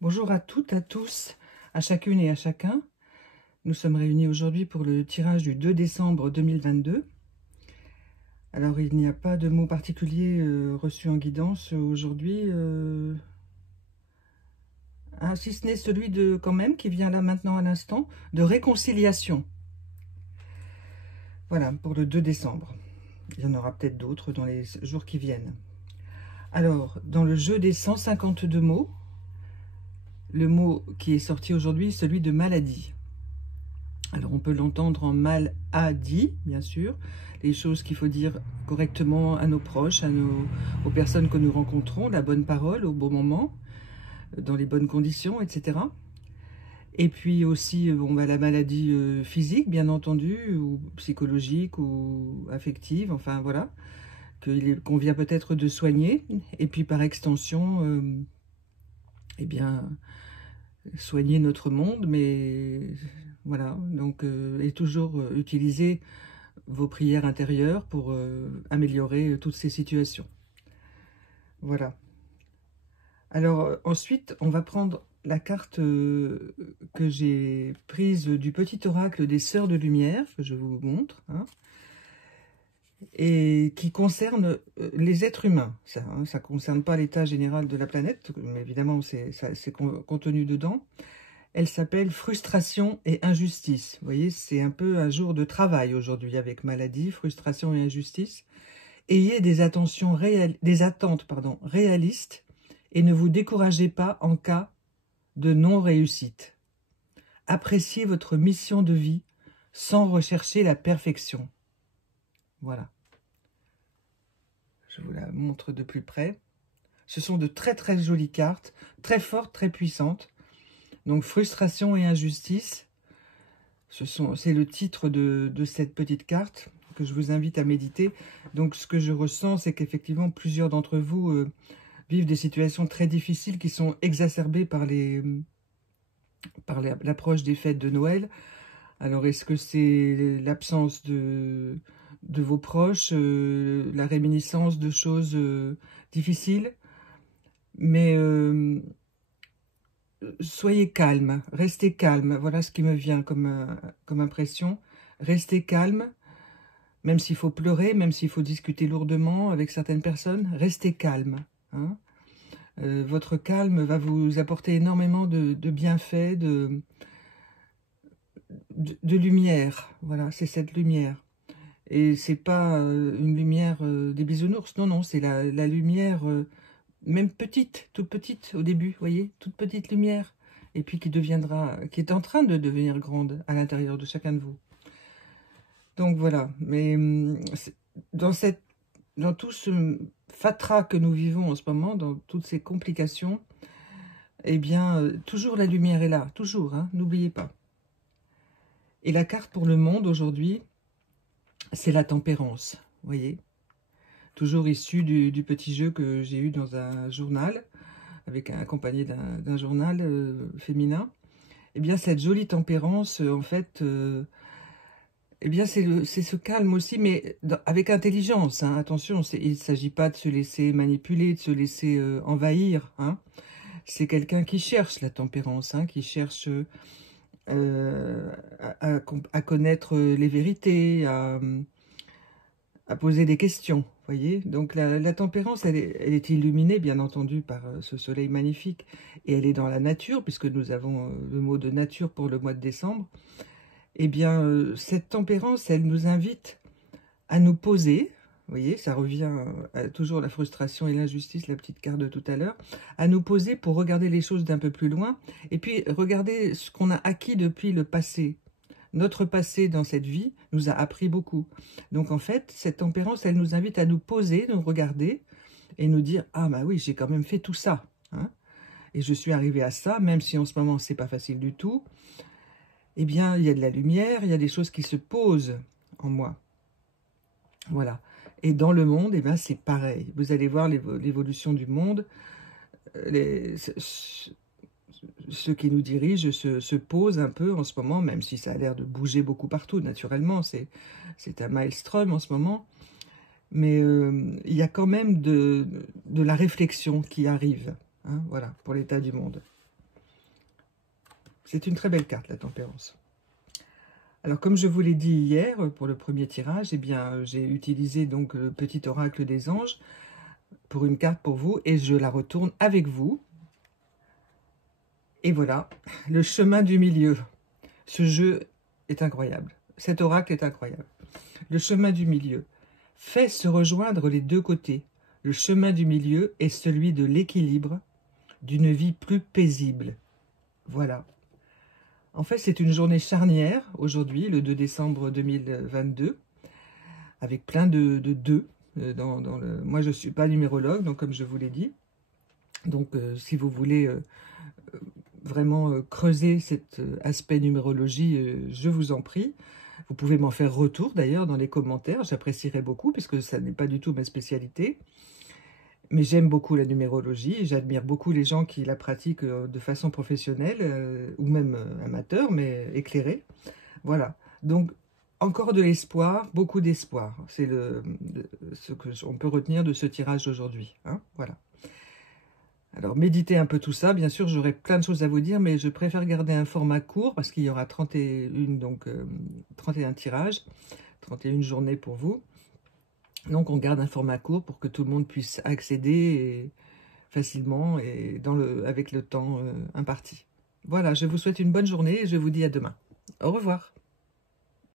Bonjour à toutes, à tous, à chacune et à chacun. Nous sommes réunis aujourd'hui pour le tirage du 2 décembre 2022. Alors, il n'y a pas de mot particulier reçu en guidance aujourd'hui. Si ce n'est celui de, quand même, qui vient là maintenant à l'instant, de réconciliation. Voilà, pour le 2 décembre. Il y en aura peut-être d'autres dans les jours qui viennent. Alors, dans le jeu des 152 mots, le mot qui est sorti aujourd'hui, celui de maladie. Alors, on peut l'entendre en mal-a-dit, bien sûr, les choses qu'il faut dire correctement à nos proches, aux personnes que nous rencontrons, la bonne parole au bon moment, dans les bonnes conditions, etc. Et puis aussi, la maladie physique, bien entendu, ou psychologique, ou affective, enfin voilà, qu'il convient peut-être de soigner. Et puis par extension, eh bien, soigner notre monde, mais voilà, donc, et toujours utiliser vos prières intérieures pour améliorer toutes ces situations. Voilà. Alors ensuite, on va prendre la carte que j'ai prise du petit oracle des Sœurs de Lumière, que je vous montre, hein, et qui concerne les êtres humains. Ça ne concerne pas l'état général de la planète, mais évidemment c'est contenu dedans. Elle s'appelle Frustration et Injustice. Vous voyez, c'est un peu un jour de travail aujourd'hui avec maladie, frustration et injustice. Ayez des attentes réalistes et ne vous découragez pas en cas de non-réussite. Appréciez votre mission de vie sans rechercher la perfection. Voilà. Je vous la montre de plus près. Ce sont de très très jolies cartes, très fortes, très puissantes. Donc, frustration et injustice, c'est le titre de cette petite carte que je vous invite à méditer. Donc, ce que je ressens, c'est qu'effectivement, plusieurs d'entre vous vivent des situations très difficiles qui sont exacerbées par l'approche des fêtes de Noël. Alors, est-ce que c'est l'absence de vos proches, la réminiscence de choses difficiles? Mais soyez calme, restez calme. Voilà ce qui me vient comme impression. Restez calme, même s'il faut pleurer, même s'il faut discuter lourdement avec certaines personnes. Restez calme. Hein. Votre calme va vous apporter énormément de bienfaits, de lumière. Voilà, c'est cette lumière. Et c'est pas une lumière des bisounours. Non, non, c'est la lumière... même petite, toute petite au début, vous voyez, toute petite lumière, et puis qui est en train de devenir grande à l'intérieur de chacun de vous. Donc voilà, mais dans tout ce fatras que nous vivons en ce moment, dans toutes ces complications, eh bien, toujours la lumière est là, toujours, hein, n'oubliez pas. Et la carte pour le monde aujourd'hui, c'est la tempérance, vous voyez, toujours issue du petit jeu que j'ai eu dans un journal, accompagné d'un journal féminin. Eh bien, cette jolie tempérance, en fait, eh bien, c'est ce calme aussi, mais avec intelligence. Hein, attention, il ne s'agit pas de se laisser manipuler, de se laisser envahir. Hein. C'est quelqu'un qui cherche la tempérance, hein, qui cherche à connaître les vérités, à poser des questions, voyez. Donc la tempérance, elle est illuminée, bien entendu, par ce soleil magnifique, et elle est dans la nature, puisque nous avons le mot de nature pour le mois de décembre. Eh bien, cette tempérance, elle nous invite à nous poser, vous voyez, ça revient à toujours la frustration et l'injustice, la petite carte de tout à l'heure, à nous poser pour regarder les choses d'un peu plus loin, et puis regarder ce qu'on a acquis depuis le passé. Notre passé dans cette vie nous a appris beaucoup. Donc en fait, cette tempérance, elle nous invite à nous poser, nous regarder et nous dire « Ah bah oui, j'ai quand même fait tout ça. Hein, et je suis arrivé à ça, même si en ce moment, c'est pas facile du tout. Eh bien, il y a de la lumière, il y a des choses qui se posent en moi. Voilà. Et dans le monde, eh bien, c'est pareil. Vous allez voir l'évolution du monde. Ceux qui nous dirigent se posent un peu en ce moment, même si ça a l'air de bouger beaucoup partout, naturellement. C'est un maelstrom en ce moment. Mais il y a quand même de la réflexion qui arrive, hein, voilà, pour l'état du monde. C'est une très belle carte, la tempérance. Alors, comme je vous l'ai dit hier, pour le premier tirage, eh bien, j'ai utilisé donc le petit oracle des anges pour une carte pour vous, et je la retourne avec vous. Et voilà, le chemin du milieu. Ce jeu est incroyable. Cet oracle est incroyable. Le chemin du milieu fait se rejoindre les deux côtés. Le chemin du milieu est celui de l'équilibre, d'une vie plus paisible. Voilà. En fait, c'est une journée charnière, aujourd'hui, le 2 décembre 2022, avec plein de deux. Moi, je ne suis pas numérologue, donc comme je vous l'ai dit. Donc, si vous voulez vraiment creuser cet aspect numérologie, je vous en prie. Vous pouvez m'en faire retour, d'ailleurs, dans les commentaires. J'apprécierais beaucoup, puisque ça n'est pas du tout ma spécialité. Mais j'aime beaucoup la numérologie, j'admire beaucoup les gens qui la pratiquent de façon professionnelle, ou même amateur, mais éclairée. Voilà, donc encore de l'espoir, beaucoup d'espoir. C'est ce qu'on peut retenir de ce tirage d'aujourd'hui. Hein, voilà. Alors, méditez un peu tout ça. Bien sûr, j'aurai plein de choses à vous dire, mais je préfère garder un format court, parce qu'il y aura 31 tirages, 31 journées pour vous. Donc, on garde un format court pour que tout le monde puisse accéder facilement et avec le temps imparti. Voilà, je vous souhaite une bonne journée et je vous dis à demain. Au revoir.